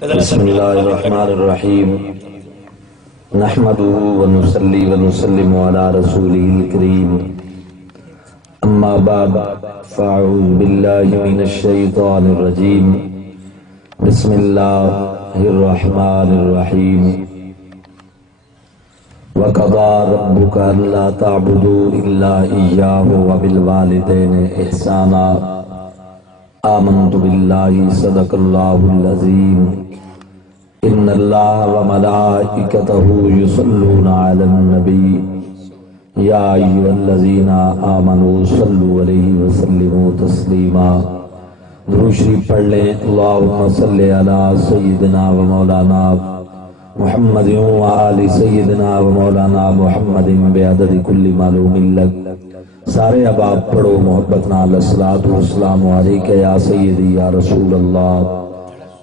بسم اللہ الرحمن الرحیم نحمده ونصلی ونسلم علی رسوله الکریم اما بعد فاعوذ باللہ من الشیطان الرجیم بسم اللہ الرحمن الرحیم وَقَضَىٰ رَبُّكَ أَلَّا تَعْبُدُوا إِلَّا إِيَّاهُ وَبِالْوَالِدَيْنِ إِحْسَانًا آمنت باللہ صدق اللہ العظیم ان اللہ وملائکتہ یصلون علی النبی یا ایھا الذین آمنوا صلوا علیہ وسلموا تسلیما۔ درود شریف پڑھ لیں۔ اللہم صلی علی سیدنا و مولانا محمد وآل سیدنا و مولانا محمد بعدد کل معلوم لک۔ سارے اب آپ پڑھو محبت نال الصلاۃ والسلام علیک یا سیدی یا رسول اللہ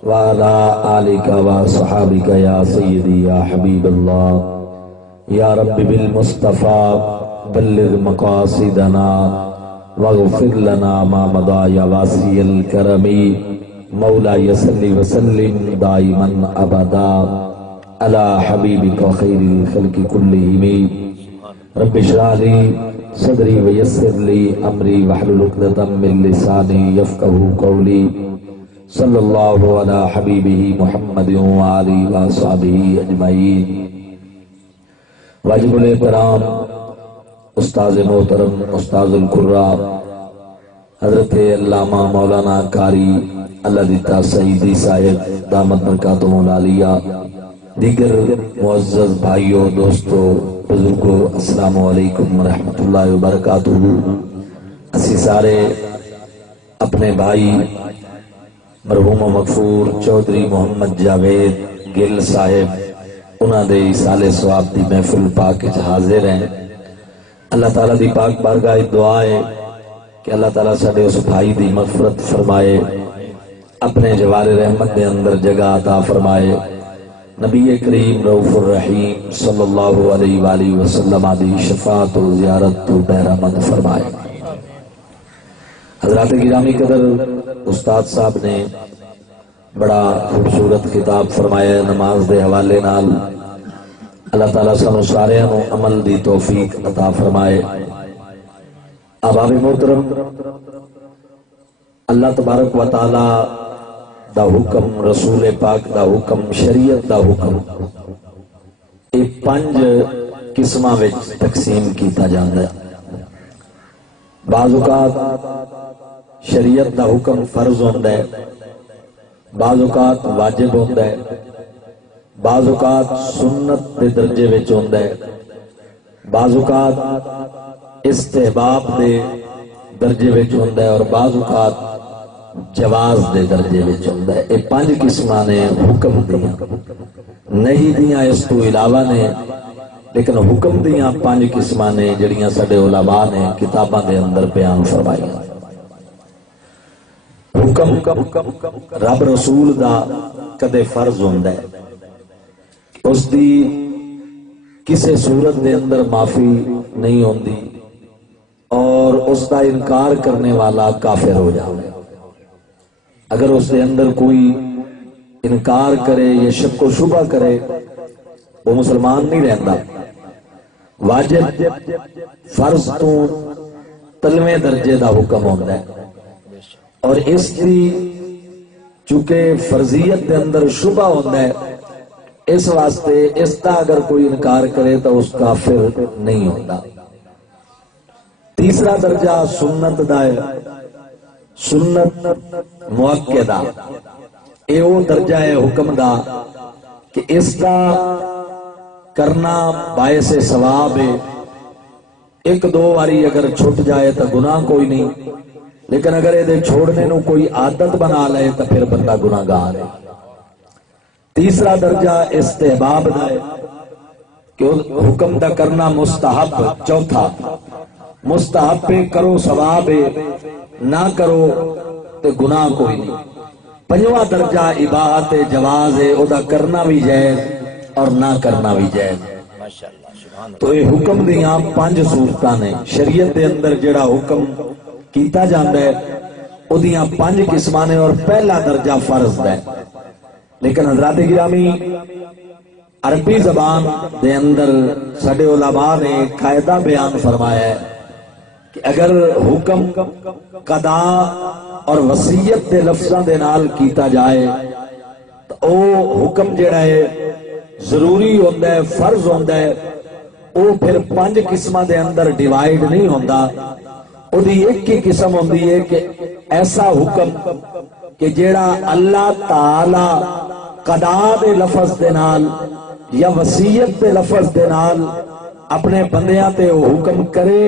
وعلی آلک و صحابک یا سیدی یا حبیب اللہ۔ یا رب بالمصطفیٰ بلغ مقاصدنا واغفر لنا ما مضى یا واسع الکرم مولاي صل وسلم دائما ابدا علی حبیبک خیر الخلق کلہم۔ رب اشرح لی صدری ویسر لی امری واحلل عقدۃ من لسانی یفقہوا قولی۔ صلی اللہ علی حبیبہ محمد وآلہ وصحبہ اجمعین۔ واجب الاحترام استاذ محترم استاذ القراء حضرت علامہ مولانا قاری اللہ دیتا سعیدی صاحب دامت برکاتہم العالیہ، دیگر معزز بھائیوں دوستوں بزرگوں، السلام علیکم ورحمۃ اللہ وبرکاتہ۔ اسی سارے اپنے بھائی مرحوم و مغفور چودھری محمد جاوید گل صاحب انہاں دے سال ثواب دی محفل پاک وچ حاضر ہیں۔ اللہ تعالیٰ دی پاک بارگاہ دعا ہے کہ اللہ تعالیٰ ساڈے اس بھائی دی مغفرت فرمائے، اپنے جوار رحمت دے اندر جگہ عطا فرمائے، نبی کریم رؤوف الرحیم صلی اللہ علیہ وآلہ وسلم دی شفاعت و زیارت تو بہرامد فرمائے۔ حضرات گرامی قدر استاد صاحب نے بڑا خوبصورت خطاب فرمایا نماز دے حوالے نال۔ اللہ تعالیٰ سانو سارے نو عمل دی توفیق عطا فرمائے۔ احباب محترم، اللہ تبارک و تعالی دا حکم، رسول پاک دا حکم، شریعت دا حکم، یہ 5 قسماں وچ تقسیم کیتا جاندا ہے۔ بعض اوقات شریعت دا حکم فرض ہوندا ہے، بعض اوقات واجب ہوندا ہے، بعض اوقات سنت دے درجے وچ ہوندا ہے، بعض اوقات استحباب دے درجے وچ ہوندا ہے، اور بعض اوقات جواز دے درجے وچ ہوندا ہے۔ یہ 5 قسماں نے حکم دیاں، نہیں دیاں اس تو علاوہ نے، لیکن حکم دیاں 5 قسماں نے جڑیاں ساڈے علماء نے کتاباں دے اندر بیان فرمائیاں۔ حکم رب رسول دا کدے فرض ہوندا ہے، اس دی کسے صورت دے اندر معافی نہیں ہوندی، اور اس دا انکار کرنے والا کافر ہو جاوے۔ اگر اس دے اندر کوئی انکار کرے یا شک و شبہ کرے وہ مسلمان نہیں رہندا۔ واجب فرض تو تلویں درجے دا حکم ہوندا ہے، اور اس دی چونکہ فرضیت دے اندر شبہ ہوندا ہے، اس واسطے اس دا اگر کوئی انکار کرے تو اس کافر نہیں ہوندا۔ تیسرا درجہ سنت دا ہے، سنت مؤکدہ، اے وہ درجہ ہے حکم دا کہ اس دا کرنا باعث ثواب ہے، 1-2 واری اگر چھٹ جائے تو گناہ کوئی نہیں، لیکن اگر یہ چھوڑنے نو کوئی عادت بنا لے تو پھر بندہ گناہگار ہے۔ تیسرا درجہ استحباب دا ہے کہ حکم دا کرنا مستحب۔ چوتھا مستحب پہ کرو ثواب ہے، نہ کرو تو گناہ کوئی نہیں۔ 5واں درجہ اباحت جواز ہے، او دا کرنا بھی جائز اور نہ کرنا بھی جائز۔ تو یہ حکم دیاں 5 صورتاں نے۔ شریعت دے اندر جڑا حکم کیتا جاندا ہے او دیاں 5 قسماں نے، اور پہلا درجہ فرض ہے۔ لیکن حضرات گرامی عربی زبان دے اندر ساڈے علماء نے قاعدہ بیان فرمایا ہے کہ اگر حکم قضا اور وصیت دے لفظاں دے نال کیتا جائے تو او حکم جڑا ہے ضروری ہوندا ہے، فرض ہوندا ہے، او پھر 5 قسماں دے اندر ڈیوائیڈ نہیں ہوندا۔ او دی ایک ہی قسم ہوندی ہے کہ ایسا حکم کہ جیڑا اللہ تعالی قضا دے لفظ دے نال یا وصیت دے لفظ دے نال اپنے بندیاں تے وہ حکم کرے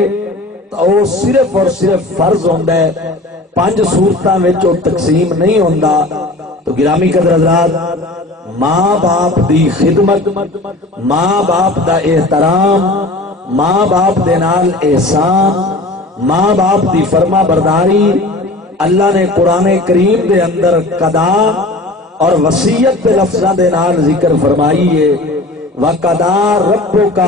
تو وہ صرف اور صرف فرض ہوندا ہے، 5 صورتاں وچ وہ تقسیم نہیں ہوندا۔ تو گرامی قدر حضرات، ماں باپ دی خدمت، ماں باپ دا احترام، ماں باپ دے نال احسان، ماں باپ دی فرما برداری اللہ نے قرآن کریم دے اندر قضا اور وصیت دے لفظاں دے نال ذکر فرمائی ہے۔ وَقَضَىٰ رَبُّكَ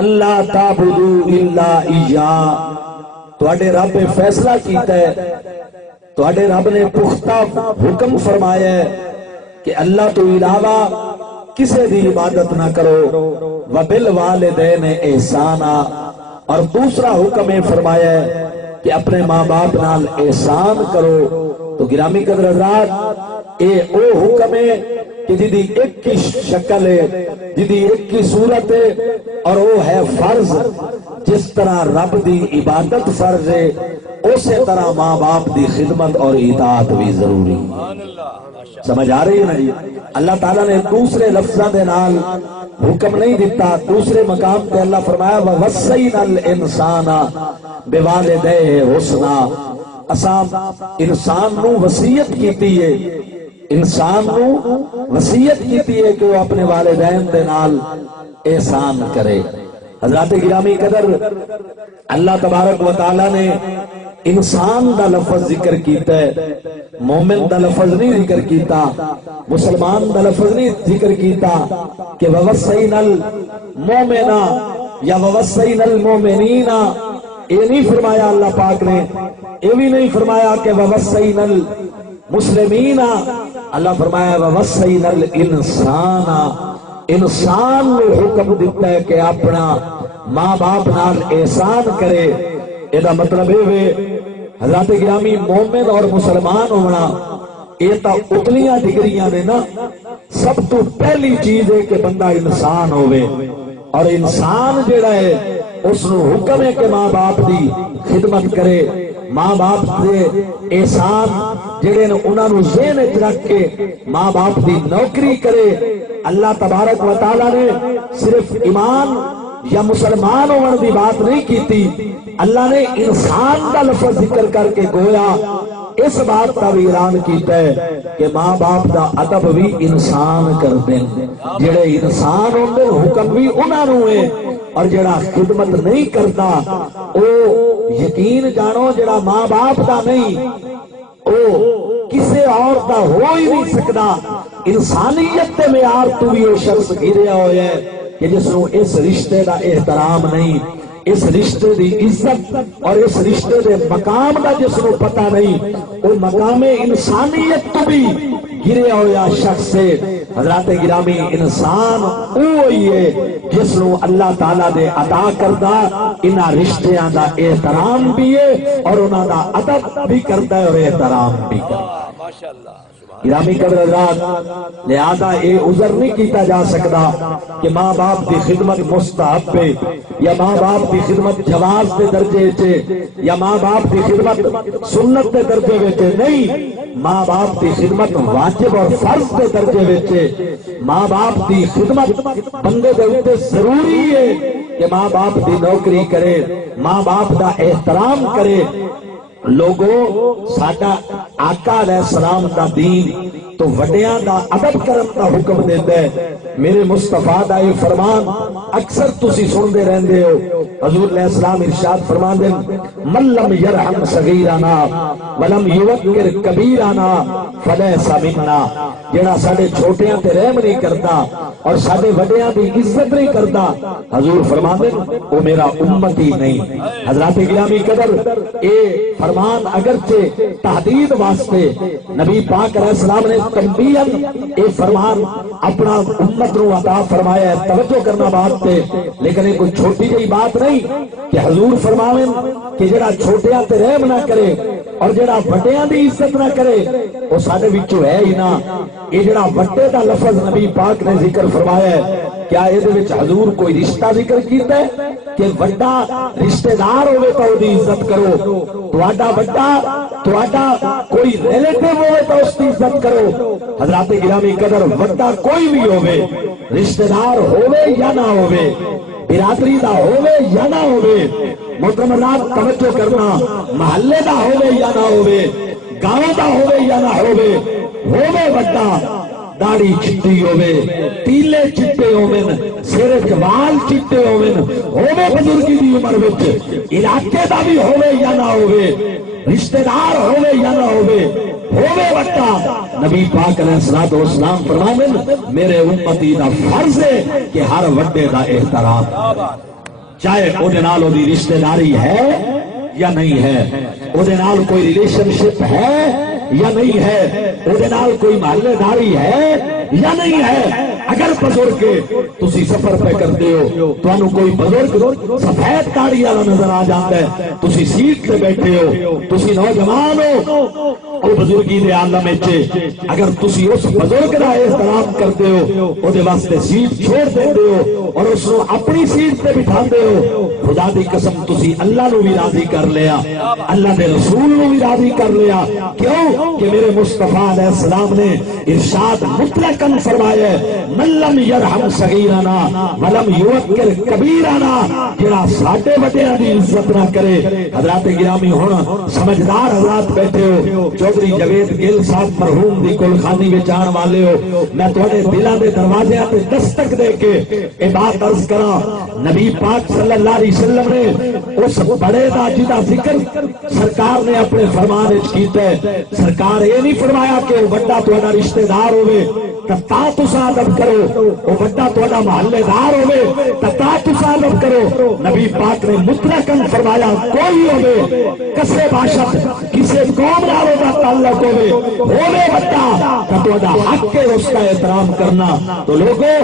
أَلَّا تَعْبُدُوا إِلَّا إِيَّاهُ، تواڈے رب نے فیصلہ کیتا ہے، تواڈے رب نے پختہ حکم فرمایا ہے کہ اللہ تو علاوہ کسے دی عبادت نہ کرو، وَبِالْوَالِدَيْنِ إِحْسَانًا، اور دوسرا حکم یہ فرمایا ہے کہ اپنے ماں باپ نال احسان کرو۔ تو گرامی قدر حضرات، اے او حکم ہے کہ جدی ایک کی شکل ہے، جدی ایک کی صورت ہے، اور وہ ہے فرض۔ جس طرح رب دی عبادت فرض ہے، اسی طرح ماں باپ دی خدمت اور اطاعت بھی ضروری ہے۔ سمجھ آ رہی ہے نا جی؟ اللہ تعالیٰ نے دوسرے لفظاں دے نال حکم نہیں دیتا، دوسرے مقام تے اللہ فرمایا وَوَصَّيْنَا الْإِنسَانَ بِوَالِدَيْهِ حُسْنًا، اساں انسان نو وصیت کیتی ہے، انسان نو وصیت کیتی ہے کہ وہ اپنے والدین دے نال احسان کرے۔ حضرات گرامی قدر، اللہ تبارک و تعالی نے انسان دا لفظ ذکر کیتا ہے، مومن دا لفظ نہیں ذکر کیتا، مسلمان دا لفظ نہیں ذکر کیتا کہ وَوَصَّيْنَا الْمُؤْمِنَ یا وَوَصَّيْنَا الْمُؤْمِنِينَ، یہ نہیں فرمایا اللہ پاک نے، یہ بھی نہیں فرمایا کہ وَوَصَّيْنَا الْمُسْلِمِينَ، اللہ فرمایا وَوَصَّيْنَا الْإِنسَانَ، انسان نے حکم دیتا ہے کہ اپنا ماں باپ نال احسان کرے۔ یہ مطلب ہے حضرات گرامی، مومن اور مسلمان ہونا یہ تو اتنیاں ڈگریاں نے نا، سب تو پہلی چیز ہے کہ بندہ انسان ہوئے، اور انسان جڑا ہے اس نو حکم ہے کہ ماں باپ دی خدمت کرے، ماں باپ دے احسان جڑے نے انہاں نو ذہن وچ رکھ کے ماں باپ دی نوکری کرے۔ اللہ تبارک و تعالی نے صرف ایمان یا مسلمان ہون دی بات نہیں کیتی، اللہ نے انسان دا لفظ ذکر کر کے گویا اس بات کا بھی اعلان کیتا ہے کہ ماں باپ دا ادب بھی انسان کر دیں، جڑے انسان ہوندے حکم بھی انہاں نو ہے، اور جڑا خدمت نہیں کرتا او یقین جانو جڑا ماں باپ دا نہیں او کسے اور دا ہو ہی نہیں سکتا۔ انسانیت کے معیار تو بھی وہ شخص گریا ہوا ہے کہ جس نو اس رشتے دا احترام نہیں، اس رشتے دی عزت اور اس رشتے دے مقام دا جس نو پتہ نہیں، وہ مقام انسانیت تو بھی گریا ہوا شخص ہے۔ حضرات گرامی، انسان وہی ہے جس نو اللہ تعالیٰ دے عطا کردہ انہاں رشتیاں دا احترام بھی ہے اور انہاں دا ادب بھی کرتا ہے اور احترام بھی کرتا ہے۔ گرامی قدر حضرات، لہذا یہ عذر نہیں کیتا جا سکتا کہ ماں باپ دی خدمت مستحب ہے، یا ماں باپ دی خدمت جواز دے درجے چھے، یا ماں باپ دی خدمت سنت دے درجے وچ نہیں، ماں باپ دی خدمت واجب اور فرض دے درجے وچ۔ ماں باپ دی خدمت بندے دے اوپر ضروری ہے کہ ماں باپ دی نوکری کرے، ماں باپ دا احترام کرے۔ لوگو ساڈا آقا علیہ السلام دا دین تو وڈیاں دا ادب کرن دا حکم دیتا ہے۔ میرے مصطفیٰ دا یہ فرمان اکثر تسی سن دے رہندے ہو، حضور علیہ السلام ارشاد فرمان دے من لم یرحم صغیرنا ولم یوقر کبیرنا فلیس منا، جڑا ساڈے چھوٹیاں تے رحم نہیں کرتا اور ساڈے وڈیاں دی عزت نہیں کرتا، حضور فرمان دے وہ میرا امتی نہیں۔ حضرات گرامی قدر، اے فرمان اگرچہ تحدید واسطے نبی پاک علیہ السلام نے تنبیہن اے فرمان اپنا امت نو عطا فرمایا ہے توجہ کرنا بات تے، لیکن یہ کوئی چھوٹی جی بات نہیں کہ حضور فرماویں کہ جڑا چھوٹیاں تے رحم نہ کرے اور جڑا وڈیاں دی عزت نہ کرے وہ سارے وچوں ہے ہی نہ۔ یہ جڑا وڈے دا لفظ نبی پاک نے ذکر فرمایا ہے، کیا یہ حضور کوئی رشتہ ذکر کیتا ہے کہ وڈا رشتہ دار ہوئے تو وہ عزت کرو، تہاڈا وڈا تہاڈا کوئی ریلیٹیو ہوئے تو اس کی عزت کرو۔ حضرات گرامی قدر وڈا کوئی بھی ہوئے، رشتہ دار ہوئے یا نہ ہوئے، برادری دا ہوئے یا نہ ہوئے، محترم حضرات توجہ کرنا، محلے دا ہوئے یا نہ ہوئے، گاؤں دا ہوئے یا نہ ہوئے وڈا، داڑھی چٹی ہوئے، تیلے چٹے ہوئے، سر وال چٹے ہوئے بزرگی دی عمر وچ، علاقے دا بھی ہوئے یا نہ ہوئے، رشتہ دار ہوئے یا نہ ہوئے وڈا، نبی پاک علیہ الصلوۃ والسلام فرماویں میرے امتی دا فرض ہے کہ ہر وڈے دا احترام، چاہے او دے نال او دی رشتہ داری ہے یا نہیں ہے، او دے نال کوئی ریلیشن شپ ہے یا نہیں ہے، او دے نال کوئی محلے داری ہے یا نہیں ہے۔ اگر بزرگ تسی سفر پہ کرتے ہو تو انہوں کوئی بزرگ سفید داڑھی والا نظر آ جاتا ہے، تسی سیٹ پہ بیٹھے ہو، تسی نوجوان ہو، او بزرگی دے عالم وچ اگر تسی اس بزرگ دا احترام کرتے ہو، او دے واسطے سیٹ چھوڑ دیتے ہو اور اس کو اپنی سیٹ پہ بٹھاندے ہو، خدا دی قسم تسی اللہ نو بھی راضی کر لیا، اللہ دے رسول نو بھی راضی کر لیا۔ کیوں کہ میرے مصطفیٰ علیہ السلام نے ارشاد مطلقاً فرمایا ہے من لم یرحم صغیرنا ولم یوقر کبیرنا، جڑا ساڈے وڈیاں دی عزت نہ کرے۔ حضرات گرامی ہن سمجھدار حضرات بیٹھے ہو، چودھری جاوید گل صاحب مرحوم دی کل خانی وچ آن والے ہو، میں تواڈے دلاں دے دروازیاں تے دستک دے کے اے بات عرض کراں، نبی پاک صلی اللہ علیہ وسلم نے اس بڑے دا جدا ذکر سرکار نے اپنے فرمان وچ کیتا ہے۔ سرکار یہ نہیں فرمایا کہ وہ بڑا تہاڈا رشتہ دار ہوئے تا تساں ادب کرو، وہ بڑا تہاڈا محلے دار ہوئے تا تساں ادب کرو۔ نبی پاک نے مطلقاً فرمایا کوئی ہوئے کسے باشد کسے قوم نال دا تعلق ہوئے بڑا تا تہاڈا حق ہے اس کا احترام کرنا۔ تو لوگوں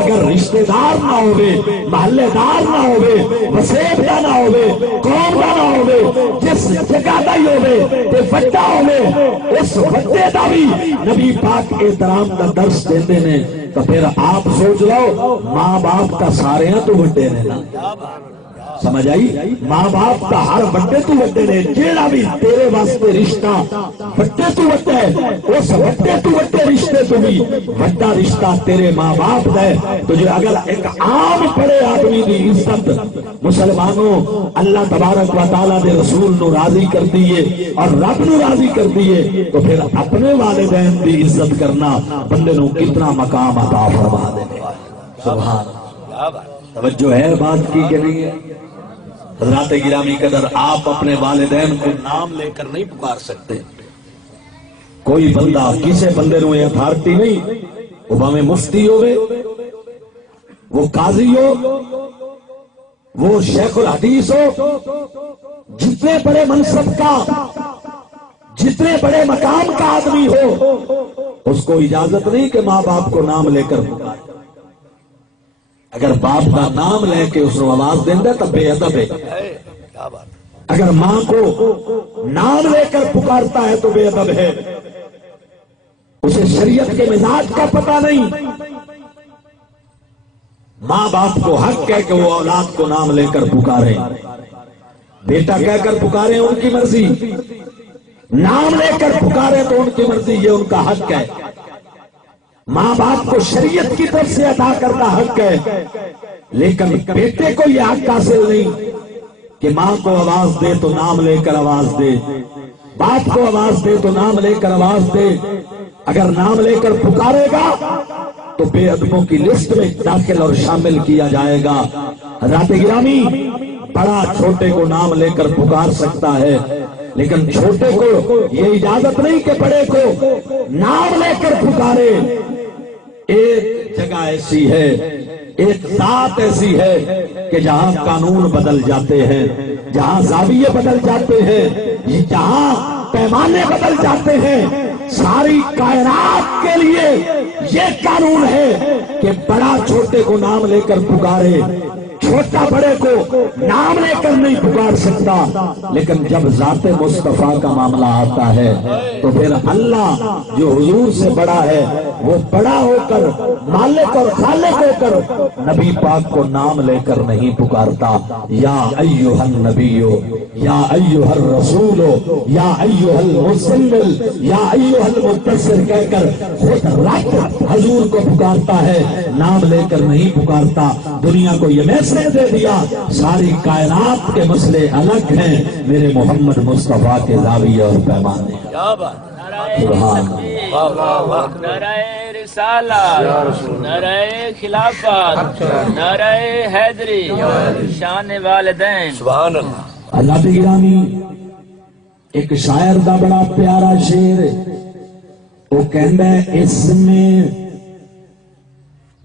اگر رشتہ دار نہ ہوئے، محلے دار نہ ہوئے، وسیب دا نہ ہوئے، قوم دا نہ ہوئے، جس جگہ دا ہی ہوئے تے وڈا ہوئے، اس وڈے دا بھی نبی پاک احترام دا درس دیندے نے، تو پھر آپ سوچ لو ماں باپ کا سارے ہیں تو وڈے نے نا، سمجھ آئی؟ ماں باپ کا ہر وڈے تو وڈے نے، جیڑا بھی تیرے واسطے رشتہ وڈے تو وڈا ہے، اس وڈے تو وڈے رشتے تو بھی وڈا رشتہ تیرے ماں باپ دا ہے۔ تو جو اگر ایک عام بڑے آدمی دی عزت مسلمانوں اللہ تبارک و تعالیٰ دے رسول نو راضی کر دیئے اور رب نو راضی کر دیئے، تو پھر اپنے والدین دی عزت کرنا بندے نو کتنا مقام عطا فرما دے۔ سبحان اللہ، توجہ ہے بات کی کہ نہیں ہے؟ حضرات گرامی قدر آپ اپنے والدین کو نام لے کر نہیں پکار سکتے۔ کوئی بندہ کسی بندے نو یہ اتھارٹی نہیں، وہ بھاویں مفتی ہوئے، وہ قاضی ہو، وہ شیخ الحدیث ہو، جتنے بڑے منصب کا جتنے بڑے مقام کا آدمی ہو، اس کو اجازت نہیں کہ ماں باپ کو نام لے کر پکارے۔ اگر باپ کا نام لے کے اس کو آواز دیندے تو بے ادب ہے، اگر ماں کو نام لے کر پکارتا ہے تو بے ادب ہے، اسے شریعت کے مزاج کا پتہ نہیں۔ ماں باپ کو حق ہے کہ وہ اولاد کو نام لے کر پکارے، بیٹا کہہ کر پکارے ان کی مرضی، نام لے کر پکارے تو ان کی مرضی، یہ ان کا حق ہے۔ ماں باپ کو شریعت کی طرف سے عطا کرتا حق ہے، لیکن بیٹے کو یہ حق حاصل نہیں کہ ماں کو آواز دے تو نام لے کر آواز دے، باپ کو آواز دے تو نام لے کر آواز دے۔ اگر نام لے کر پکارے گا تو بے ادبوں کی لسٹ میں داخل اور شامل کیا جائے گا۔ حضرات گرامی، بڑا چھوٹے کو نام لے کر پکار سکتا ہے، لیکن چھوٹے کو یہ اجازت نہیں کہ بڑے کو نام لے کر پکارے۔ ایک جگہ ایسی ہے، ایک ذات ایسی ہے کہ جہاں قانون بدل جاتے ہیں، جہاں زاویے بدل جاتے ہیں، جہاں پیمانے بدل جاتے ہیں، ساری کائنات کے لیے یہ قانون ہے کہ بڑا چھوٹے کو نام لے کر پکارے، چھوٹا بڑے کو نام لے کر نہیں پکار سکتا، لیکن جب ذات مصطفیٰ کا معاملہ آتا ہے تو پھر اللہ جو حضور سے بڑا ہے وہ بڑا ہو کر مالک اور خالق ہو کر نبی پاک کو نام لے کر نہیں پکارتا۔ یا ایھا النبیو، یا ایھا الرسول، یا ایھا المزمل، یا ایھا المدثر کہہ کر خود رب حضور کو پکارتا ہے، نام لے کر نہیں پکارتا۔ دنیا کو یہ میسج دے دیا ساری کائنات کے مسئلے الگ ہیں، میرے محمد مصطفیٰ کے زاویے اور پیمانے۔ سبحان اللہ، نعرہ رسالت، نعرہ خلافت، نعرہ حیدری، شان والدین۔ سبحان اللہ۔ اللہ کی گرامی، ایک شاعر دا بڑا پیارا شعر وہ کہندا ہے، اس میں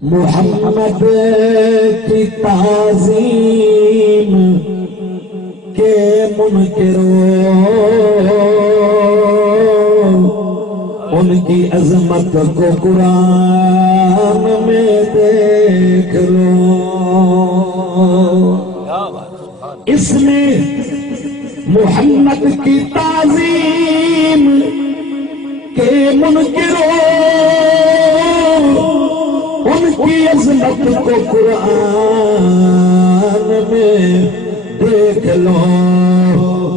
محمد کی تعظیم کے منکروں ان کی عظمت کو قرآن میں دیکھ لو۔ اس میں محمد کی تعظیم کے منکروں ان کی عظمت کو قرآن میں دیکھ لو۔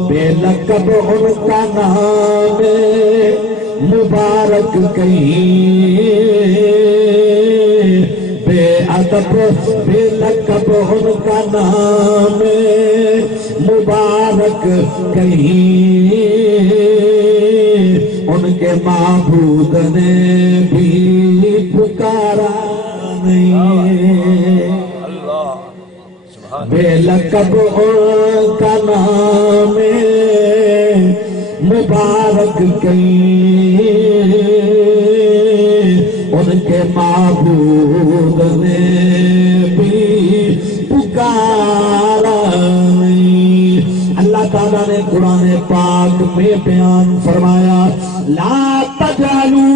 بے لقب ان کا نام مبارک کہیں، بے ادب بے لقب ان کا نام مبارک کہیں، ان کے معبود نے بھی پکارا نہیں۔ بے لقب ان کا نام مبارک کہیں، ان کے معبود نے بھی پکارا نہیں۔ اللہ تعالیٰ نے قرآن پاک میں بیان فرمایا، لا تجعلوا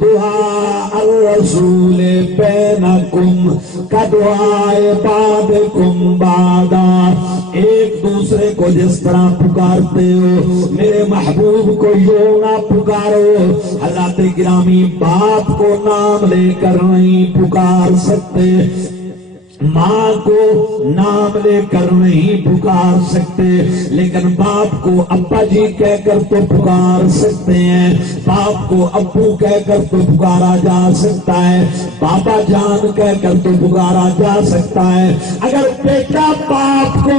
دعاء الرسول بینکم کدعاء بعضکم بعضا، ایک دوسرے کو جس طرح پکارتے ہو میرے محبوب کو یوں نہ پکارو۔ حضرات گرامی، باپ کو نام لے کر نہیں پکار سکتے، ماں کو نام لے کر نہیں پکار سکتے، لیکن باپ کو ابا جی کہہ کر تو پکار سکتے ہیں، باپ کو ابو کہہ کر تو پکارا جا سکتا ہے، بابا جان کہہ کر تو پکارا جا سکتا ہے۔ اگر بیٹا باپ کو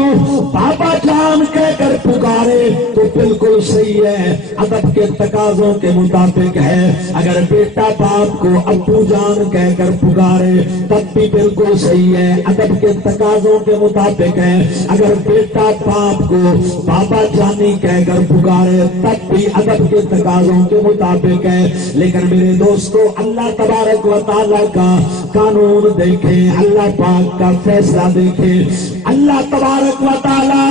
بابا جان کہہ کر پکارے تو بالکل صحیح ہے، ادب کے تقاضوں کے مطابق ہے۔ اگر بیٹا باپ کو ابو جان کہہ کر پکارے تب بھی بالکل صحیح ہے، ادب کے تقاضوں کے مطابق ہے۔ اگر بیٹا باپ کو بابا جانی کہہ کر پکارے تب بھی ادب کے تقاضوں کے مطابق ہے۔ لیکن میرے دوستو، اللہ تبارک و تعالیٰ کا قانون دیکھیں، اللہ پاک کا فیصلہ دیکھیں۔ اللہ تبارک و تعالیٰ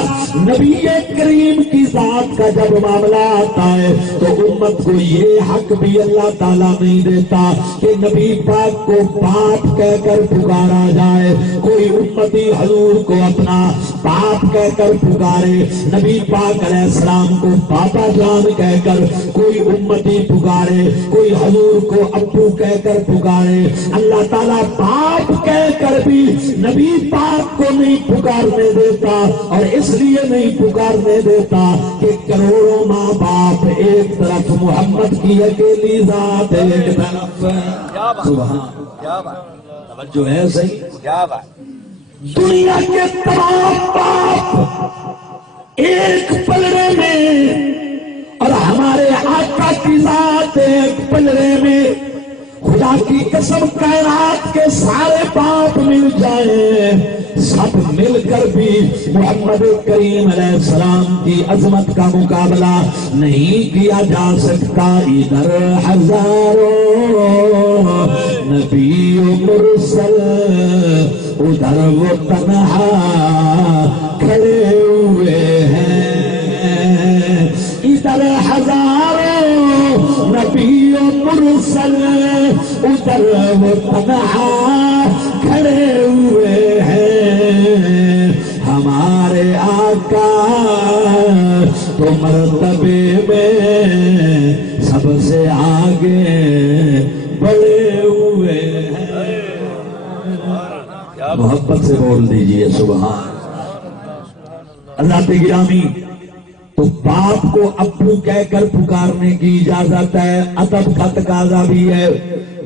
نبی کریم کی ذات کا جب معاملہ آتا ہے تو امت کو یہ حق بھی اللہ تعالیٰ نہیں دیتا کہ نبی پاک کو باپ کہہ کر پکارا جائے۔ کوئی امتی حضور کو اپنا باپ کہہ کر پکارے، نبی پاک علیہ السلام کو بابا جان کہہ کر کوئی امتی پکارے، کوئی حضور کو ابو کہہ کر پکارے، اللہ تعالیٰ باپ کہہ کر بھی نبی پاک کو نہیں پکارنے دیتا۔ اور اس لیے نہیں پکارنے دیتا کہ کروڑوں ماں باپ ایک طرف، محمد کی اکیلی ذات ایک طرف۔ جو ہے صحیح، دنیا کے تمام باپ ایک پلڑے میں اور ہمارے آقا کی ذات ایک پلڑے میں۔ خدا کی قسم، کائنات کے سارے باپ مل جائیں، سب مل کر بھی محمد کریم علیہ السلام کی عظمت کا مقابلہ نہیں کیا جا سکتا۔ ادھر ہزاروں نبی و مرسل، ادھر وہ تنہا کھڑے ہوئے ہیں، مرسل ادھر وہ تنہا کھڑے ہوئے ہیں، ہمارے آقا تو مرتبے میں سب سے آگے بڑے ہوئے ہیں۔ محبت سے بول دیجئے سبحان اللہ۔ گرامی، تو باپ کو ابو کہہ کر پکارنے کی اجازت ہے، ادب کا تقاضا بھی ہے،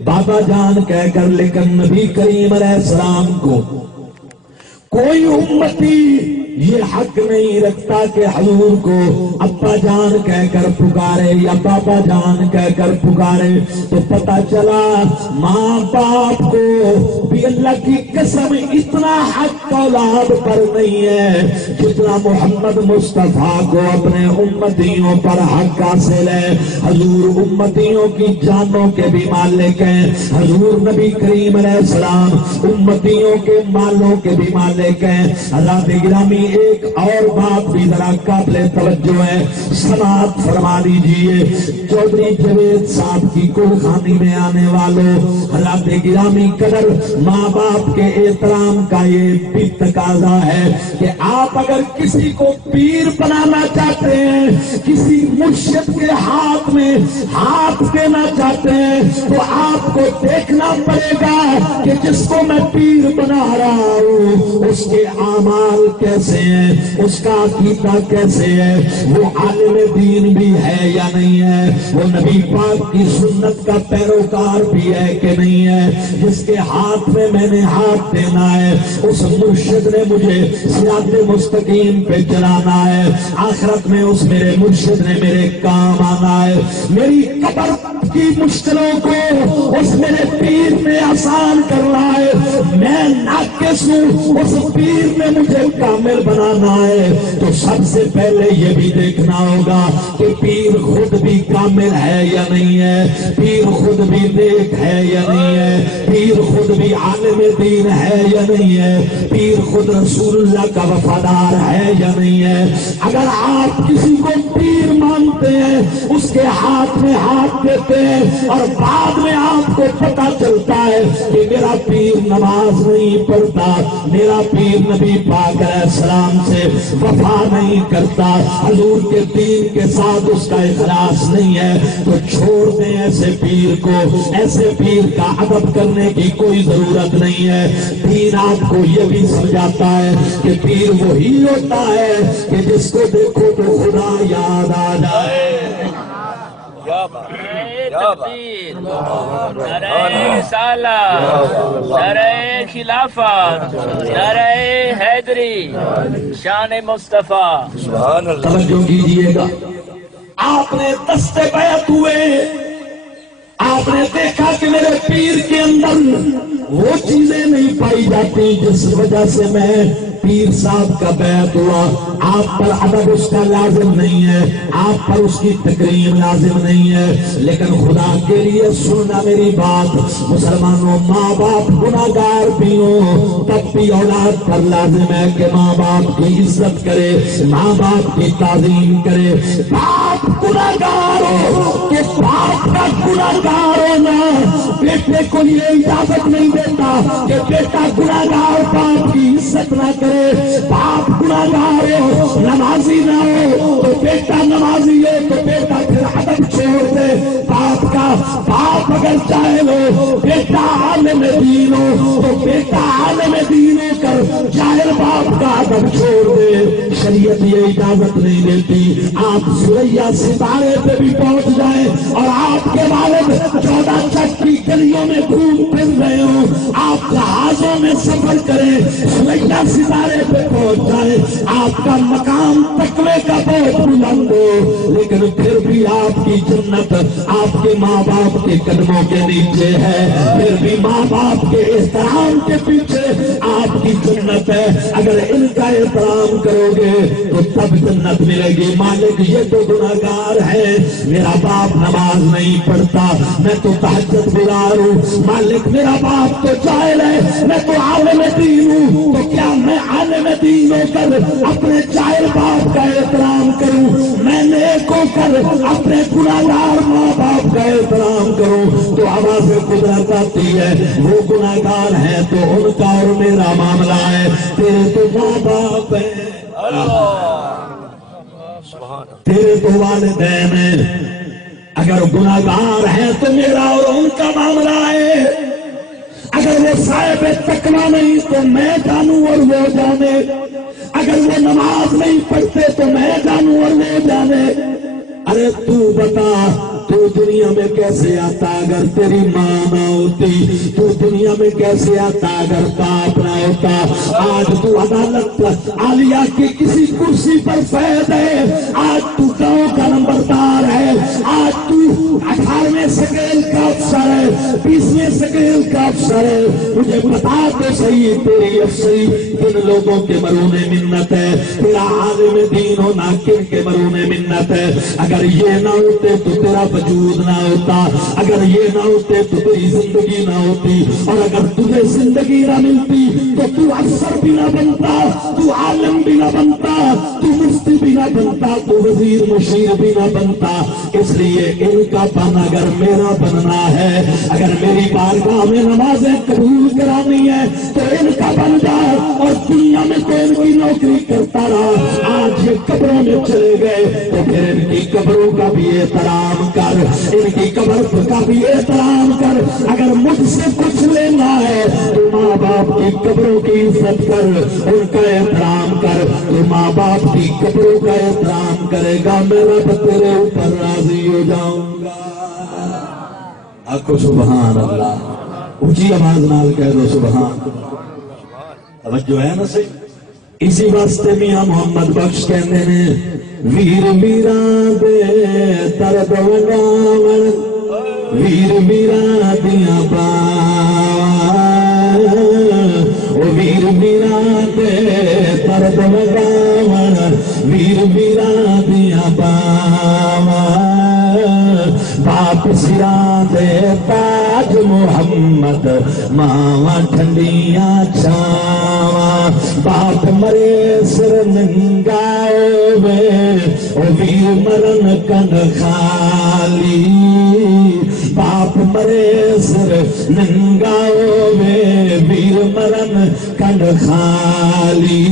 بابا جان کہہ کر، لیکن نبی کریم علیہ السلام کو کوئی امتی یہ حق نہیں رکھتا کہ حضور کو ابا جان کہہ کر پکارے یا بابا جان کہہ کر پکارے۔ تو پتہ چلا ماں باپ کو بھی اللہ کی قسم اتنا حق اولاد پر نہیں ہے جتنا محمد مصطفیٰ کو اپنے امتیوں پر حق حاصل ہے۔ حضور امتیوں کی جانوں کے بھی مالک ہیں، حضور نبی کریم علیہ السلام امتیوں کے مالوں کے بھی مالک ہیں۔ حضرات گرامی، ایک اور بات بھی ذرا قابل توجہ ہے، سماعت فرما لیجیے۔ چودھری جاوید صاحب کی گلخانی میں آنے والوں، حضرات گرامی، قدر ماں باپ کے احترام کا یہ بھی تقاضا ہے کہ آپ اگر کسی کو پیر بنانا چاہتے ہیں، کسی مرشد کے ہاتھ میں ہاتھ دینا چاہتے ہیں، تو آپ کو دیکھنا پڑے گا کہ جس کو میں پیر بنا رہا ہوں اس کے اعمال کیسے ہیں، اس کا عقیدہ کیسے ہے، وہ عالم دین بھی ہے یا نہیں ہے، وہ نبی پاک کی سنت کا پیروکار بھی ہے کہ نہیں ہے۔ جس کے ہاتھ میں میں نے ہاتھ دینا ہے اس مرشد نے مجھے صراط مستقیم پہ چلانا ہے، آخرت میں اس میرے مرشد نے میرے کام آنا ہے۔ میری قبر کی مشکلوں کو اس میرے پیر نے آسان کرنا ہے، میں ناقص ہوں، اس پیر نے مجھے کامل بنانا ہے۔ تو سب سے پہلے یہ بھی دیکھنا ہوگا کہ پیر خود بھی کامل ہے یا نہیں ہے، پیر خود بھی نیک ہے یا نہیں ہے، پیر خود بھی عالم دین ہے یا نہیں ہے، پیر خود رسول اللہ کا وفادار ہے یا نہیں ہے۔ اگر آپ کسی کو پیر مانتے ہیں، اس کے ہاتھ میں ہاتھ دیتے ہیں اور بعد میں آپ کو پتا چلتا ہے کہ میرا پیر نماز نہیں پڑھتا، میرا پیر نبی پاک علیہ السلام سے وفا نہیں کرتا، حضور کے دین کے ساتھ اس کا اخلاص نہیں ہے، تو چھوڑ دیں ایسے پیر کو۔ ایسے پیر کا ادب کرنے کی کوئی ضرورت نہیں ہے۔ دین آپ کو یہ بھی سمجھاتا ہے کہ پیر وہی ہوتا ہے کہ جس کو دیکھو تو خدا یاد آ جائے۔ تکبیر، نعرہ رسالت، نعرہ خلافت، نعرہ حیدری، شان مصطفیٰ۔ توجہ کیجئے گا، آپ نے دستے بیعت ہوئے، آپ نے دیکھا کہ میرے پیر کے اندر وہ چیزیں نہیں پائی جاتی جس وجہ سے میں پیر صاحب کا بیعت ہوا۔ آپ پر ادب اس کا لازم نہیں ہے، آپ پر اس کی تکریم لازم نہیں ہے، لیکن خدا کے لیے سننا میری بات، مسلمانوں، ماں باپ گناہگار بھی ہوں تب بھی اولاد پر لازم ہے کہ ماں باپ کی عزت کرے، ماں باپ کی تعظیم کرے۔ باپ گناہگار ہو کہ باپ کا گناہگار ہونا بیٹے کو یہ اجازت نہیں دیتا کہ بیٹا گناہگار باپ کی عزت نہ کرے۔ باپ گناہگار ہو، نمازی نہ ہو تو بیٹا نمازی ہے تو بیٹا پھر ادب چھوڑ دے باپ کا۔ باپ اگر چاہے ہو بیٹا عالم دین ہو تو بیٹا عالم دین ہو کر جاہل باپ کا ادب چھوڑ دے۔ شریعت یہ اجازت نہیں دیتی۔ آپ سوریا ستارے پہ بھی پہنچ جائیں اور آپ کے والد 14 چک کی گلیوں میں گھوم پھر رہے ہوں، آپ جہازوں میں سفر کریں، سوریا ستارے پہ پہنچ جائیں، آپ کا مقام تقوی کا بہت بلند ہو، لیکن پھر بھی آپ کی جنت آپ کے ماں باپ کے قدموں کے نیچے ہے، پھر بھی ماں باپ کے احترام کے پیچھے آپ کی جنت ہے۔ اگر ان کا احترام کرو گے تو تب جنت ملے گی۔ مالک یہ تو گناہگار ہے، میرا باپ نماز نہیں پڑھتا، میں تو تہجد گزار ہوں، مالک میرا باپ تو جاہل ہے، میں تو عالم دین ہوں، تو کیا میں عالم دین ہو کر اپنے جاہل باپ کا احترام کروں؟ میں نیک ہو کر اپنے گناہگار ماں باپ کا احترام کروں؟ کو آواز قدرت آتی ہے، وہ گناہگار ہیں تو ان کا اور میرا معاملہ ہے، تیرے تو ماں باپ ہیں، تیرے تو والدین ہیں، اگر گناہگار ہیں تو میرا اور ان کا معاملہ ہے، اگر وہ صاحب تقویٰ نہیں تو میں جانوں اور وہ جانے، اگر وہ نماز نہیں پڑھتے تو میں جانوں اور وہ جانے۔ ارے تو بتا، تو دنیا میں کیسے آتا اگر تیری ماں نہ ہوتی؟ تو دنیا میں کیسے آتا اگر باپ نہ ہوتا؟ آج تو عدالت عالیہ کی کسی کرسی پر فیض ہے، آج تو گاؤں کا نمبردار ہے، آج تو 18ویں سکیل کا افسر ہے، 20ویں سکیل کا افسر ہے۔ مجھے بتا تو صحیح، تیری افسری کن لوگوں کے مرون منت ہے؟ تیرا عالم دین ہونا کن کے مرون منت ہے؟ اگر یہ نہ ہوتے تو تیرا وجود نہ ہوتا، اگر یہ نہ ہوتے تو تیری زندگی نہ ہوتی، اور اگر تجھے زندگی نہ ملتی تو تو افسر بھی نہ بنتا، تو عالم بھی نہ بنتا، تو مفتی بھی نہ بنتا، تو وزیر مشیر بھی نہ بنتا۔ اس لیے ان کا بن اگر میرا بننا ہے، اگر میری بارگاہ میں نمازیں قبول کرانی ہے تو ان کا بن جا، اور دنیا میں تو ان کی نوکری کرتا رہا۔ آج یہ قبروں میں چلے گئے تو پھر ان کی قبروں کا بھی احترام کر، ان کی قبر کا بھی احترام کر۔ اگر مجھ سے کچھ لینا ہے تو ماں باپ کی قبروں کی عزت کر، ان کا احترام کر، تو ماں باپ کی قبروں کا احترام کرے گا، میں رب تیرے اوپر راضی ہو جاؤں گا۔ آکو سبحان اللہ، اونچی آواز نال کہہ دو سبحان۔ توجہ ہے نا صحیح؟ اسی واسطے میاں محمد بخش کہتے ہیں، ویر ویراں دے درد وگاون، ویر ویراں دیاں باواں، او ویر ویراں دے درد وگاون، ویر ویراں دیاں باواں، باپ سراں دے تاج محمد، ماواں ٹھنڈیاں چھاواں، باپ مرے سر ننگا ہوئے، او ویر مرن کن خالی، باپ مرے سر ننگا ہوئے، ویر مرن کن خالی،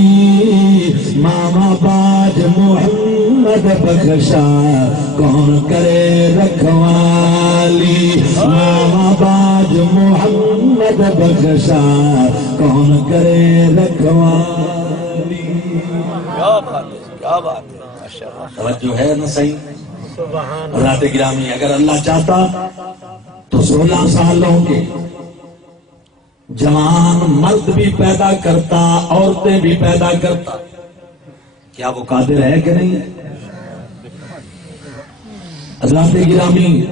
ماما باج محمد بخشا کون کرے رکھوالی، ماما باج محمد بخشا کون کرے رکھوالی۔ کیا بات ہے، کیا بات ہے، ماشاءاللہ۔ توجہ ہے نا صحیح؟ حضرات گرامی، اگر اللہ چاہتا تو 16 سالوں کے جوان مرد بھی پیدا کرتا، عورتیں بھی پیدا کرتا۔ کیا وہ قادر ہے کہ نہیں؟ حضرات گرامی،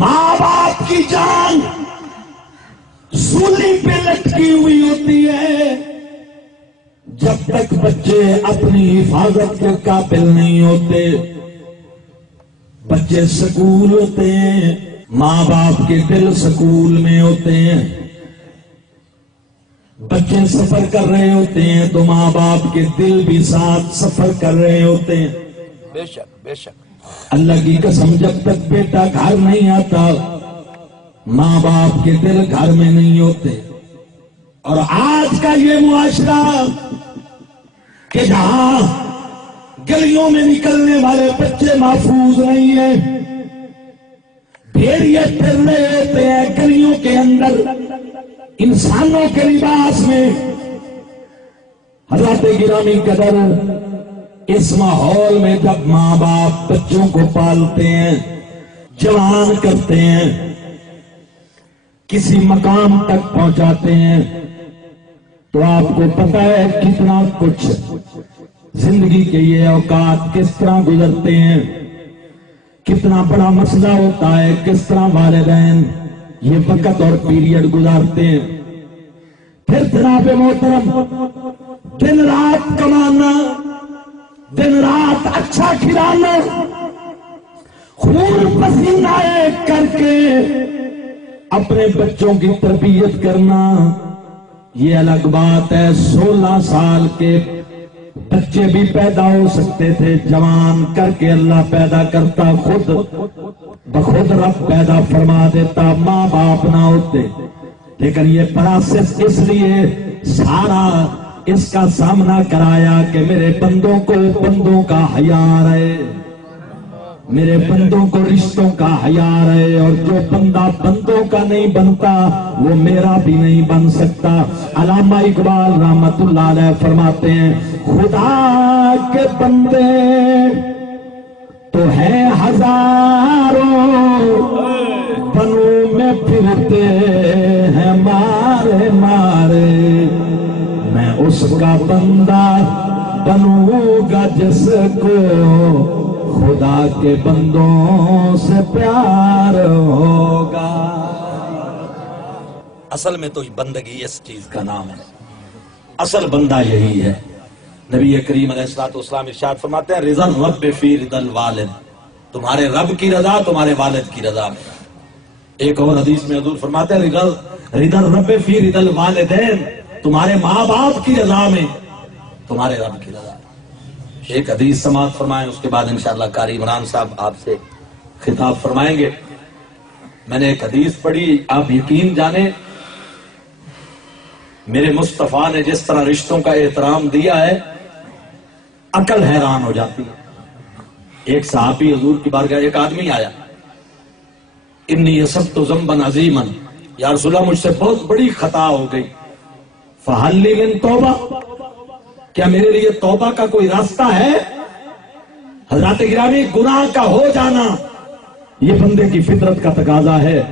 ماں باپ کی جان سولی پہ لٹکی ہوئی ہوتی ہے جب تک بچے اپنی حفاظت کے قابل نہیں ہوتے۔ بچے سکول ہوتے ہیں، ماں باپ کے دل سکول میں ہوتے ہیں۔ بچے سفر کر رہے ہوتے ہیں تو ماں باپ کے دل بھی ساتھ سفر کر رہے ہوتے ہیں۔ بے شک، بے شک۔ اللہ کی قسم، جب تک بیٹا گھر نہیں آتا ماں باپ کے دل گھر میں نہیں ہوتے۔ اور آج کا یہ معاشرہ کہ جہاں گلیوں میں نکلنے والے بچے محفوظ نہیں ہیں، بھیڑیے پھر رہے ہوتے ہیں گلیوں کے اندر انسانوں کے لباس میں۔ حضرات گرامی قدر، اس ماحول میں جب ماں باپ بچوں کو پالتے ہیں، جوان کرتے ہیں، کسی مقام تک پہنچاتے ہیں، تو آپ کو پتہ ہے کتنا کچھ زندگی کے یہ اوقات کس طرح گزرتے ہیں، کتنا بڑا مسئلہ ہوتا ہے، کس طرح والدین یہ وقت اور پیریڈ گزارتے ہیں۔ پھر جناب محترم، دن رات کمانا، دن رات اچھا کھلانا، خون پسینہ ایک کر کے اپنے بچوں کی تربیت کرنا، یہ الگ بات ہے۔ 16 سال کے بچے بھی پیدا ہو سکتے تھے، جوان کر کے اللہ پیدا کرتا، خود بخود رب پیدا فرما دیتا، ماں باپ نہ ہوتے، لیکن یہ پروسیس اس لیے سارا اس کا سامنا کرایا کہ میرے بندوں کو بندوں کا حیا رہے، میرے بندوں کو رشتوں کا حیا رہے، اور جو بندہ بندوں کا نہیں بنتا وہ میرا بھی نہیں بن سکتا۔ علامہ اقبال رحمت اللہ علیہ فرماتے ہیں خدا کے بندے تو ہے ہزاروں، بنوں میں پھرتے ہیں مارے مارے، میں اس کا بندہ بنوں گا جس کو خدا کے بندوں سے پیار ہوگا۔ اصل میں تو بندگی اس چیز کا نام ہے، اصل بندہ یہی ہے۔ نبی کریم علیہ الصلوۃ والسلام ارشاد فرماتے ہیں رضا الرب فی رضا الوالد، تمہارے رب کی رضا تمہارے والد کی رضا میں۔ ایک اور حدیث میں حضور فرماتے ہیں رضا الرب فی رضا الوالدین، تمہارے ماں باپ کی رضا میں تمہارے رب کی رضا۔ ایک حدیث سماعت فرمائیں، اس کے بعد انشاءاللہ قاری عمران صاحب آپ سے خطاب فرمائیں گے۔ میں نے ایک حدیث پڑھی، آپ یقین جانیں میرے مصطفیٰ نے جس طرح رشتوں کا احترام دیا ہے، عقل حیران ہو جاتی ہے۔ ایک صحابی حضور کی بارگاہ، ایک آدمی آیا، انی اصبت ذنبا عظیما، یا رسول اللہ مجھ سے بہت بڑی خطا ہو گئی، فہل لی من توبہ، کیا میرے لیے توبہ کا کوئی راستہ ہے؟ حضرات گرامی، گناہ کا ہو جانا یہ بندے کی فطرت کا تقاضا ہے۔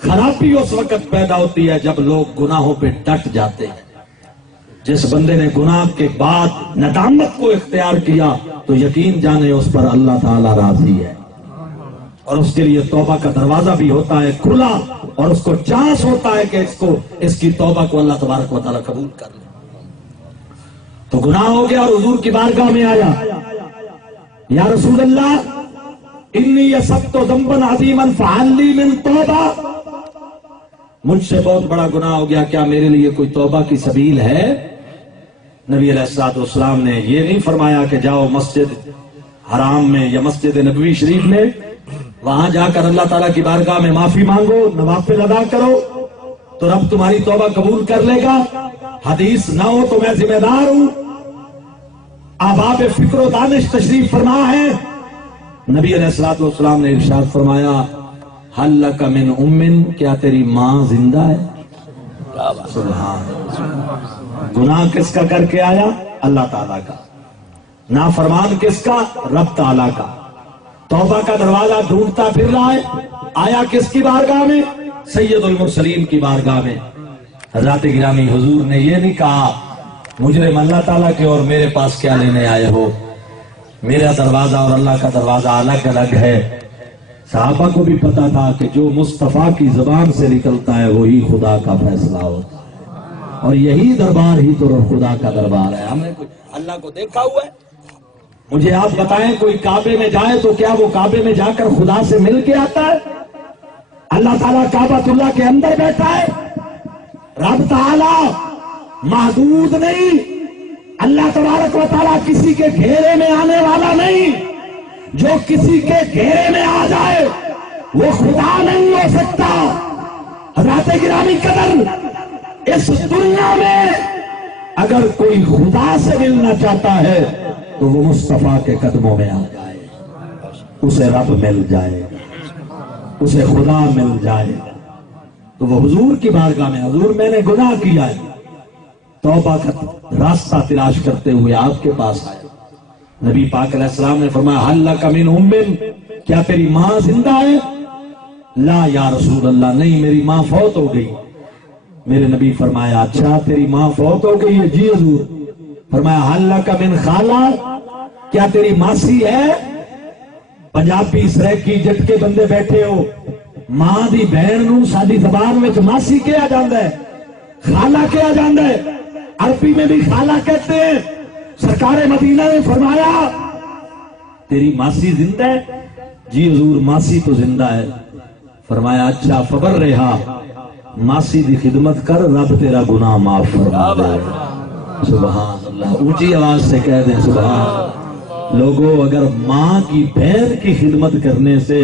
خرابی اس وقت پیدا ہوتی ہے جب لوگ گناہوں پہ ڈٹ جاتے ہیں۔ جس بندے نے گناہ کے بعد ندامت کو اختیار کیا تو یقین جانے اس پر اللہ تعالی راضی ہے، اور اس کے لیے توبہ کا دروازہ بھی ہوتا ہے کھلا، اور اس کو چانس ہوتا ہے کہ اس کی توبہ کو اللہ تبارک و تعالی قبول کر لے۔ تو گناہ ہو گیا اور حضور کی بارگاہ میں آیا، یا رسول اللہ انی اصبت ذنبا عظیما فہل لی من توبہ، مجھ سے بہت بڑا گناہ ہو گیا، کیا میرے لیے کوئی توبہ کی سبیل ہے؟ نبی علیہ الصلوۃ والسلام نے یہ نہیں فرمایا کہ جاؤ مسجد حرام میں یا مسجد نبوی شریف میں، وہاں جا کر اللہ تعالیٰ کی بارگاہ میں معافی مانگو، نوافل ادا کرو تو رب تمہاری توبہ قبول کر لے گا۔ حدیث نہ ہو تو میں ذمہ دار ہوں۔ آباب فکر و دانش تشریف فرما ہے، نبی علیہ الصلوۃ والسلام نے ارشاد فرمایا حل لک من ام، کیا تیری ماں زندہ ہے؟ سبحان اللہ۔ گناہ کس کا کر کے آیا؟ اللہ تعالیٰ کا۔ نافرمان کس کا؟ رب تعالیٰ کا۔ توبہ کا دروازہ ڈھونڈتا پھر رہا ہے، آیا کس کی بارگاہ میں؟ سید المرسلین کی بارگاہ میں۔ حضرات گرامی، حضور نے یہ نہیں کہا مجرم اللہ تعالیٰ کے اور میرے پاس کیا لینے آئے ہو، میرا دروازہ اور اللہ کا دروازہ الگ الگ ہے۔ صحابہ کو بھی پتا تھا کہ جو مصطفیٰ کی زبان سے نکلتا ہے وہی خدا کا فیصلہ ہوتا ہے، اور یہی دربار ہی تو خدا کا دربار ہے۔ ہم نے اللہ کو دیکھا ہوا ہے؟ مجھے آپ بتائیں کوئی کعبے میں جائے تو کیا وہ کعبے میں جا کر خدا سے مل کے آتا ہے؟ اللہ تعالیٰ کعبۃ اللہ کے اندر بیٹھا ہے۔ رب تعالیٰ محدود نہیں، اللہ تبارک و تعالیٰ کسی کے گھیرے میں آنے والا نہیں۔ جو کسی کے گھیرے میں آ جائے وہ خدا نہیں ہو سکتا۔ حضرات گرامی قدر، اس دنیا میں اگر کوئی خدا سے ملنا چاہتا ہے تو وہ مصطفیٰ کے قدموں میں آ جائے، اسے رب مل جائے، اسے خدا مل جائے۔ تو وہ حضور کی بارگاہ میں، حضور میں نے گناہ کیا ہے، توبہ کا راستہ تلاش کرتے ہوئے آپ کے پاس آیا۔ نبی پاک علیہ السلام نے فرمایا حل لک من ام، کیا تیری ماں زندہ ہے؟ لا یا رسول اللہ، نہیں میری ماں فوت ہو گئی۔ میرے نبی فرمایا اچھا تیری ماں فوت ہو گئی ہے؟ جی حضور۔ فرمایا حل لک من خالہ، کیا تیری ماسی ہے؟ پنجابی سریکی جٹ کے بندے بیٹھے ہو، ماں دی بہن نو ساری زبان میں ماسی کہا جاتا ہے، خالہ کہا جاتا ہے، عربی میں بھی خالہ کہتے ہیں۔ سرکار مدینہ نے فرمایا تیری ماسی زندہ ہے؟ جی حضور ماسی تو زندہ ہے۔ فرمایا اچھا فبر رہا، ماسی دی خدمت کر، رب تیرا گناہ معاف فرما دے۔ سبحان اللہ، اونچی آواز سے کہہ دیں سبحان اللہ۔ لوگوں اگر ماں کی بہن کی خدمت کرنے سے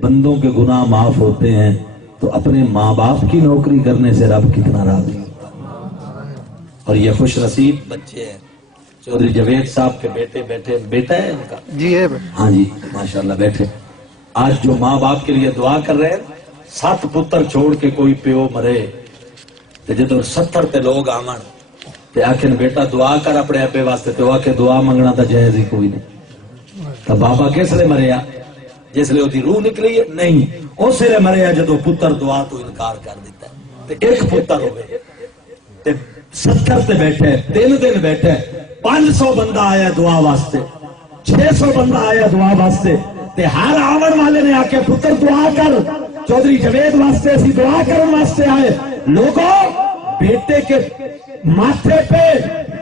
بندوں کے گناہ معاف ہوتے ہیں تو اپنے ماں باپ کی نوکری کرنے سے رب کتنا راضی ہوتا ہے۔ اور یہ خوش نصیب بچے ہیں، چودھری جاوید صاحب کے بیٹے بیٹھے، بیٹا ہے ان کا؟ جی ہے۔ ہاں جی ماشاءاللہ بیٹھے۔ آج جو ماں باپ کے لیے دعا کر رہے ہیں، 7 پتر چھوڑ کے کوئی پیو مرے تے جدو 70 تے لوگ آمن تے آخر بیٹا دعا کر اپنے ابے واسطے، تو آخر دعا منگنا تو جائز ہی کوئی نہیں۔ تو بابا کس لیے مریا؟ جس لیے وہ روح نکلی ہے؟ نہیں، اس لیے مریا جدو پتر دعا تو انکار کر دیتا ہے۔ تے ایک پتر ہوئے تے 70 تے بیٹھے، 3 دن بیٹھے، 500 بندہ آیا دعا واسطے، 600 بندہ آیا دعا واسطے، تے ہر آون والے نے آکے پتر دعا کر، چودھری جاوید واسطے اسی دعا کرنے واسطے آئے۔ لوگوں بیٹے کے ماتھے پہ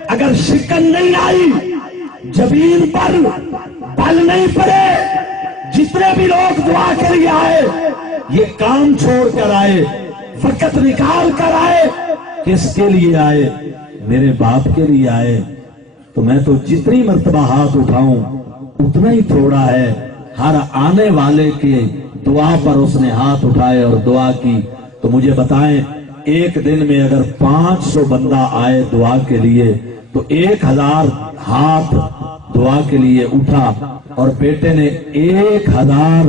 اگر شکن نہیں آئی، جبین پر بل نہیں پڑے، جتنے بھی لوگ دعا کے لیے آئے یہ کام چھوڑ کر آئے، وقت نکال کر آئے، کس کے لیے آئے؟ میرے باپ کے لیے آئے، تو میں تو جتنی مرتبہ ہاتھ اٹھاؤں اتنا ہی تھوڑا ہے۔ ہر آنے والے کے دعا پر اس نے ہاتھ اٹھائے اور دعا کی، تو مجھے بتائیں ایک دن میں اگر 500 بندہ آئے دعا کے لیے تو 1000 ہاتھ دعا کے لیے اٹھا، اور بیٹے نے 1000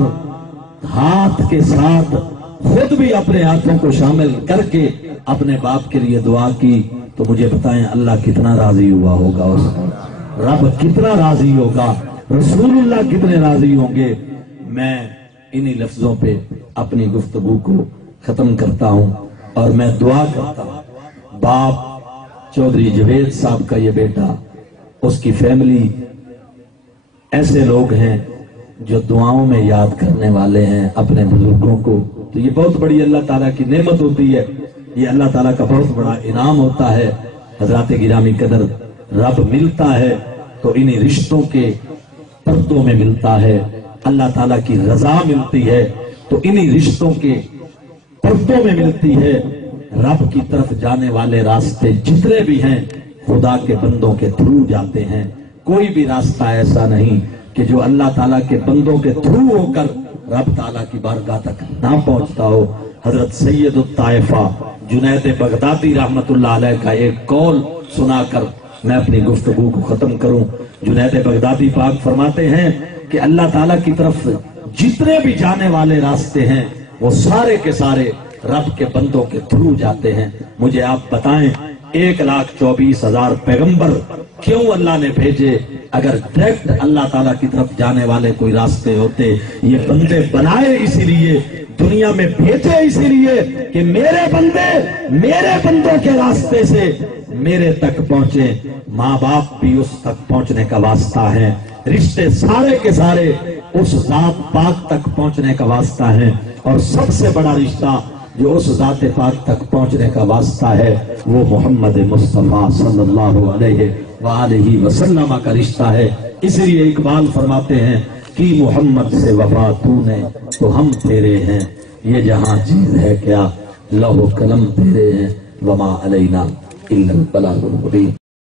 ہاتھ کے ساتھ خود بھی اپنے ہاتھوں کو شامل کر کے اپنے باپ کے لیے دعا کی، تو مجھے بتائیں اللہ کتنا راضی ہوا ہوگا، اس رب کتنا راضی ہوگا، رسول اللہ کتنے راضی ہوں گے۔ میں انہی لفظوں پہ اپنی گفتگو کو ختم کرتا ہوں اور میں دعا کرتا ہوں، باپ چودھری جاوید صاحب کا یہ بیٹا، اس کی فیملی ایسے لوگ ہیں جو دعاؤں میں یاد کرنے والے ہیں اپنے بزرگوں کو، تو یہ بہت بڑی اللہ تعالیٰ کی نعمت ہوتی ہے، یہ اللہ تعالیٰ کا بہت بڑا انعام ہوتا ہے۔ حضرات گرامی قدر، رب ملتا ہے تو انہی رشتوں کے پردوں میں ملتا ہے، اللہ تعالیٰ کی رضا ملتی ہے تو انہی رشتوں کے پردوں میں ملتی ہے۔ رب کی طرف جانے والے راستے جتنے بھی ہیں خدا کے بندوں کے تھرو جاتے ہیں، کوئی بھی راستہ ایسا نہیں کہ جو اللہ تعالیٰ کے بندوں کے تھرو ہو کر رب تعالیٰ کی بارگاہ تک نہ پہنچتا ہو۔ حضرت سید الطائفہ جنید بغدادی رحمت اللہ علیہ کا ایک قول سنا کر میں اپنی گفتگو کو ختم کروں۔ جنید بغدادی پاک فرماتے ہیں کہ اللہ تعالیٰ کی طرف جتنے بھی جانے والے راستے ہیں وہ سارے کے سارے رب کے بندوں کے تھرو جاتے ہیں۔ مجھے آپ بتائیں 1,24,000 پیغمبر کیوں اللہ نے بھیجے؟ اگر ڈائریکٹ اللہ تعالیٰ کی طرف جانے والے کوئی راستے ہوتے، یہ بندے بنائے اسی لیے، دنیا میں بھیجے اسی لیے کہ میرے بندے میرے بندوں کے راستے سے میرے تک پہنچے۔ ماں باپ بھی اس تک پہنچنے کا واسطہ ہے، رشتے سارے کے سارے اس ذات پاک تک پہنچنے کا واسطہ ہے، اور سب سے بڑا رشتہ جو اس ذات پاک تک پہنچنے کا واسطہ ہے وہ محمد مصطفیٰ صلی اللہ علیہ وآلہ وسلم کا رشتہ ہے۔ اس لیے اقبال فرماتے ہیں کہ محمد سے وفا تو نے تو ہم تیرے ہیں، یہ جہاں چیز ہے کیا لوح قلم تیرے ہیں، وما علینا الا البلاغ المبین۔